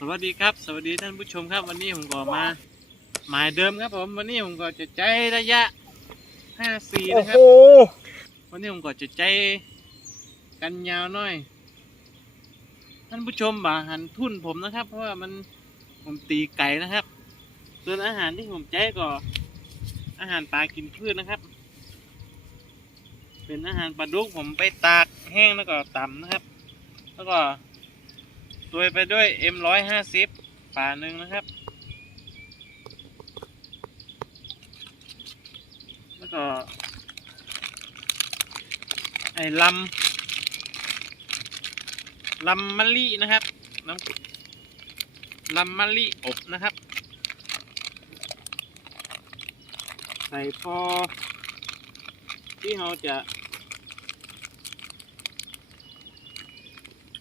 สวัสดีครับ สวัสดีท่านผู้ชมครับ วันนี้ผมก็มา หมายเดิมครับผมวันนี้ผมก็จะใจระยะ54โอ้นะคโหรับวันนี้ผมก็จะใจกันยาวหน่อย ท่านผู้ชมบ่าหันทุนผมนะครับ เพราะว่ามันผมตีไก่นะครับ ส่วนอาหารที่ผมใจก็ อาหารปลากินพืชนะครับ เป็นอาหารปลาดุกผมไปตากแห้งแล้วก็ตำนะครับ แล้วก็ ตัวไปด้วย M150 ฝาหนึ่งนะครับ แล้วก็ ไอ้ลำลำมะลินะครับน้ำลำมะลิอบนะครับ ใส่พอที่เราจะ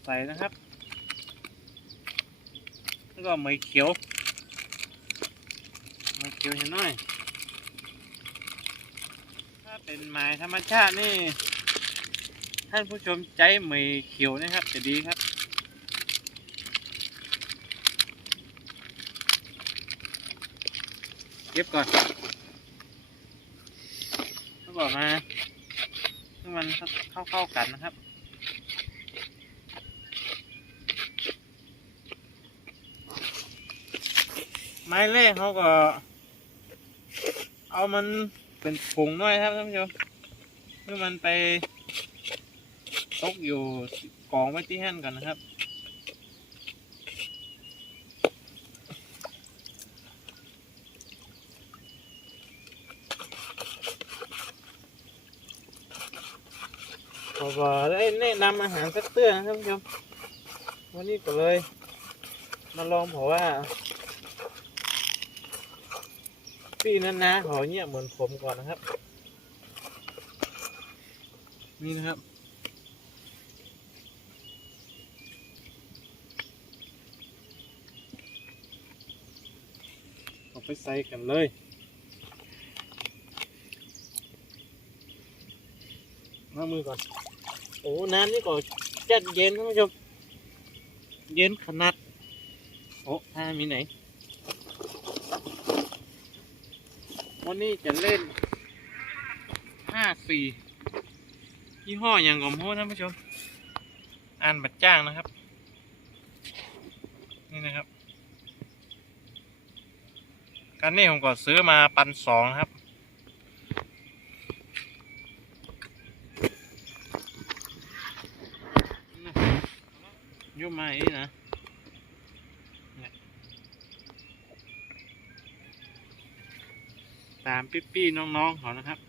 ใส่นะครับ แล้วก็เหมยเขียวเหมยเขียวเห็นหน่อย ถ้าเป็นไม้ธรรมชาตินี่ ท่านผู้ชมใจเหมยเขียวนะครับ จะดีครับเก็บก่อนแล้วก็มาให้มันเข้าๆกันนะครับ ไม้เล่เขาก็ เอามันเป็นผงน่อยครับท่านผู้ชมเพื่อมันไปตกอยู่กองไว้ที่แห่นกันนะครับผมก็ได้แนะนำอาหารสักเตื้อนะครับท่านผู้ชมวันนี้ก็เลย มาลองเพราะว่า พี่นั้นนะขอเงียบเหมือนผมก่อนนะครับ นี่นะครับ เอาไปใส่กันเลยมามือก่อน โอ้ น้ำนี่ก็จัดเย็นท่านผู้ชม เย็นขนาด โอ้ถ้ามีไหน วันนี้จะเล่นห้าสี่ยี่ห้ออย่างกับโม้ท่านผู้ชมอ่านบัตรจ้างนะครับ นี่นะครับ การนี้ผมก็ซื้อมาปันสองครับ อยุ่มาอีกนะเนี่ย ตามปี้น้องๆเขานะครับ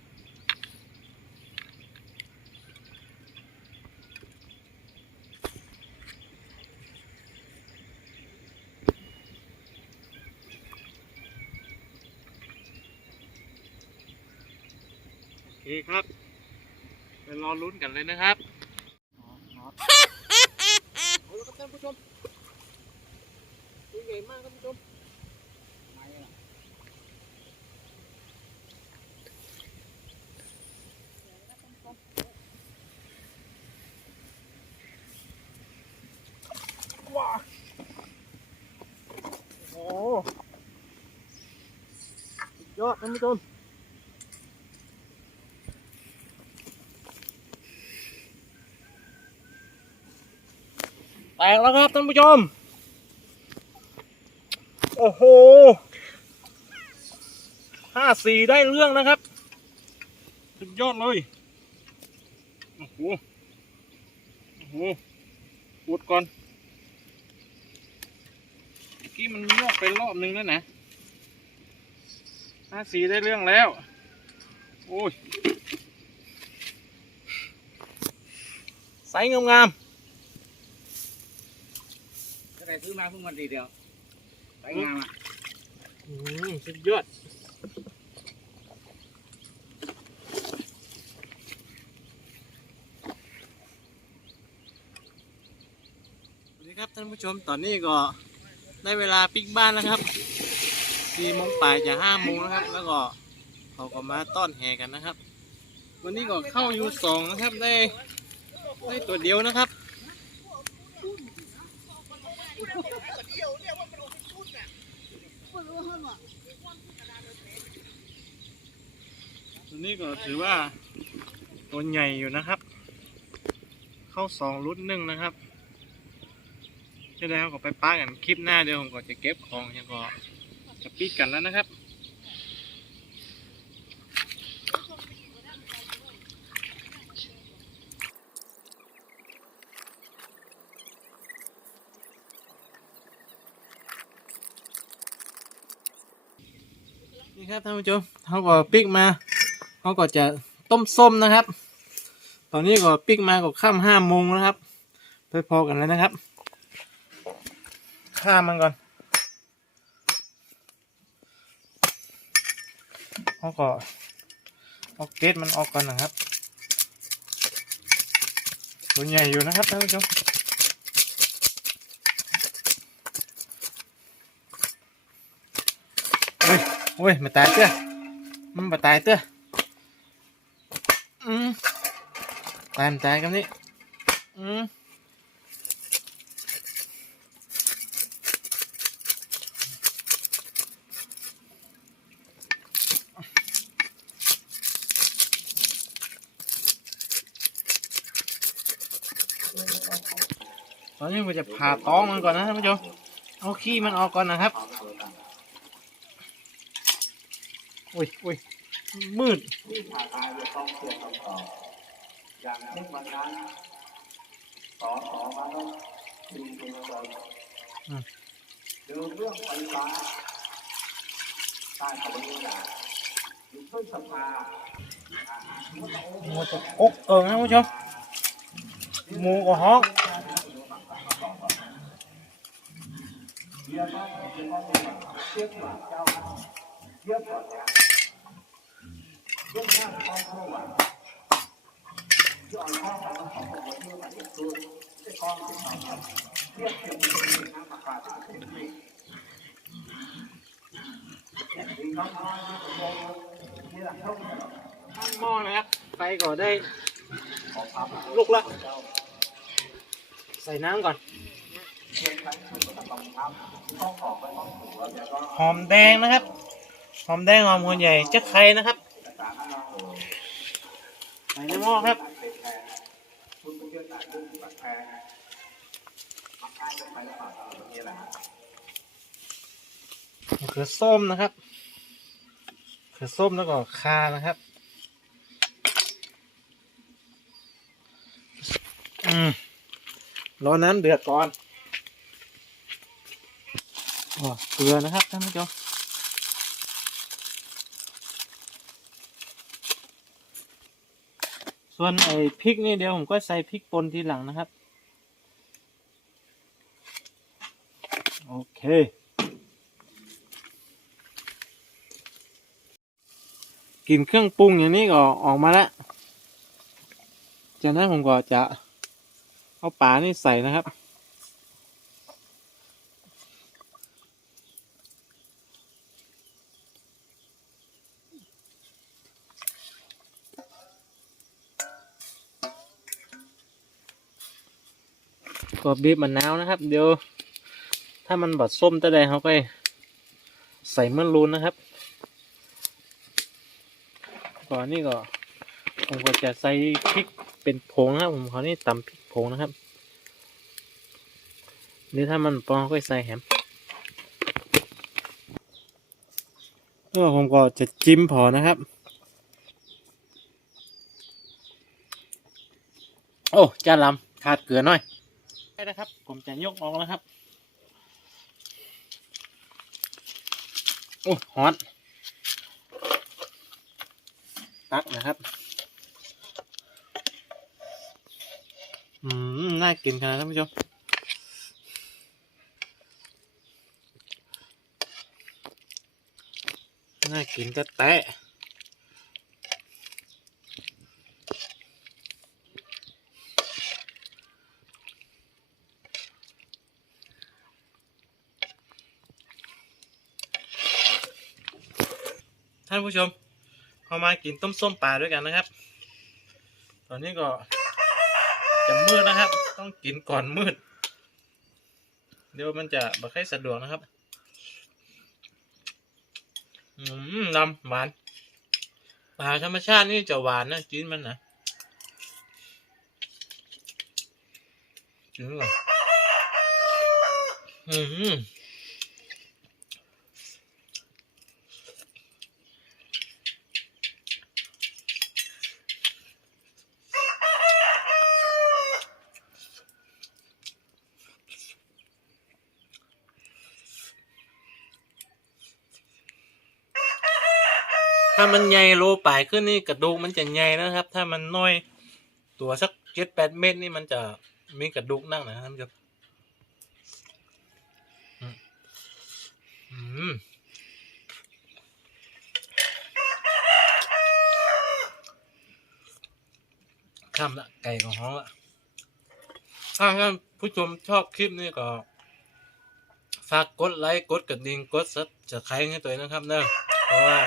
โอเคครับไปรอลุ้นกันเลยนะครับเอาละครับท่านผู้ชมตัวใหญ่มากครับท่านผู้ชมว้าโอ้โหสุด ยอดท่านผู้ชมแตกแล้วครับท่านผู้ชม โอ้โหห้าสี่ได้เรื่องนะครับ สุดยอดเลย โอ้โห โอ้โหปวดก่อนเมื่อกี้มันยกไปรอบนึงแล้วนะ ห้าสี่ได้เรื่องแล้ว โอ้ยใสงามก็ได้ซื้อมาเพิ่งวันทีเดียวไปงามอะๆอืมสุดยอดสวัสดีครับท่านผู้ชมตอนนี้ก็ได้เวลาปิกบ้านแล้วครับ สี่โมงป่ายจะห้าโมงนะครับ แล้วก็เขาก็มาต้อนแห่กันนะครับ วันนี้ก็เข้ายูสองนะครับได้ได้ตัวเดียวนะครับวันออกเป็นชุดน่ะไม่รู้ว่ามันตัวนี้ก็ถือว่าตัวใหญ่อยู่นะครับ เข้าสองรุ่นหนึ่งนะครับจะได้เขาก็ไปป้ากันคลิปหน้าเดี๋ยวผมก็จะเก็บของยังก็ จะปิดกันแล้วนะครับนี่ครับท่านผู้ชมเขาก็ปิกมาเขาก็จะต้มส้มนะครับ ตอนนี้ก็ปิกมาก็ค่ำห้าโมงนะครับ ไปพอกันแล้วนะครับ ข้ามมันก่อน เขาก็เอาเกล็ดมันออกก่อนนะครับตัวใหญ่อยู่นะครับท่านผู้ชมเฮ้ยโอ้ยมาตายเต้อมันมาตายเต้ออืมตายมันตายกันนี่อืม ตอนนี้ผมจะผ่าท้องมันก่อนนะท่านผู้ชมเอาขี้มันออกก่อนนะครับโอ้ยโอ้ยมืดอย่างเช่นวันนั้นสอสอมาต้องดูเป็นคนดูเรื่องไฟฟ้าใต้ขบวนการดูต้นสภาหมูตะกกเกิงนะท่านผู้ชมหมูก็ฮ้องเยี่ยมมากเยี่ยมมากเทียบกับเจ้าเทียบกับเนี่ยเรื่อก ตั้งหม้อนะครับไฟก็ได้ลุกละ ใส่น้ำก่อน หอมแดงนะครับ หอมแดงหอมหัวใหญ่จะไข่นะครับใส่ในหม้อครับมะเขือส้มนะครับมะเขือส้มแล้วก็คานะครับ อืมรอน้ำเดือดก่อน เกลือนะครับท่านผู้ชมส่วนไอ้พริกนี่เดี๋ยวผมก็ใส่พริกป่นทีหลังนะครับ โอเค กลินเครื่องปรุงอย่างนี้ก็ออกมาแล้ว จากนั้นผมก็จะเอาปลานี่ใส่นะครับ ก็บีบมะนาวนะครับ เดี๋ยว ถ้ามันบดส้มตะใดเขาก็ใส่เมื่อรูนนะครับ ก่อนนี่ก็ผมก็จะใส่พริกเป็นผงนะครับผมเขานี่ตำพริกผงนะครับหรือถ้ามันปองก็ใส่แฮมแล้วผมก็จะจิ้มพอนะครับ โอ้จานลำขาดเกลือหน่อย นะครับ ผมจะยกออกแล้วครับโอ้ฮอตตักนะครับ อืม น่ากินขนาดท่านผู้ชมน่ากินแต่แตะานผู้ชมพอมากินต้มส้มปลาด้วยกันนะครับ ตอนนี้ก็จะมืดนะครับ ต้องกินก่อนมืด เดี๋ยวมันจะบ่ค่อยสะดวกนะครับ อืมนำหวานปลาธรรมชาตินี่จะหวานนะจิ้นมันนะจิ้นก่อนอืม ถ้ามันใหญ่โลปลายขึ้นนี่กระดูกมันจะใหญ่นะครับ ถ้ามันน้อยตัวสักเจ็ดแปดเมตรนี่มันจะมีกระดูกนั่งนะครับท่านผู้ชมอืมข้ามละไก่ของห้องละถ้าท่านผู้ชมชอบคลิปนี้ก็ ฝากกดไลค์ กดกระดิ่ง กดซับจะใครให้ตัวเองนะครับเนอะเพราะว่า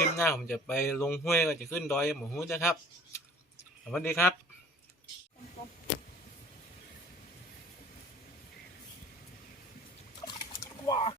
ลิปหน้าผมจะไปลงห้วยก็จะขึ้นดอยหมูฮู้นะครับ สวัสดีครับ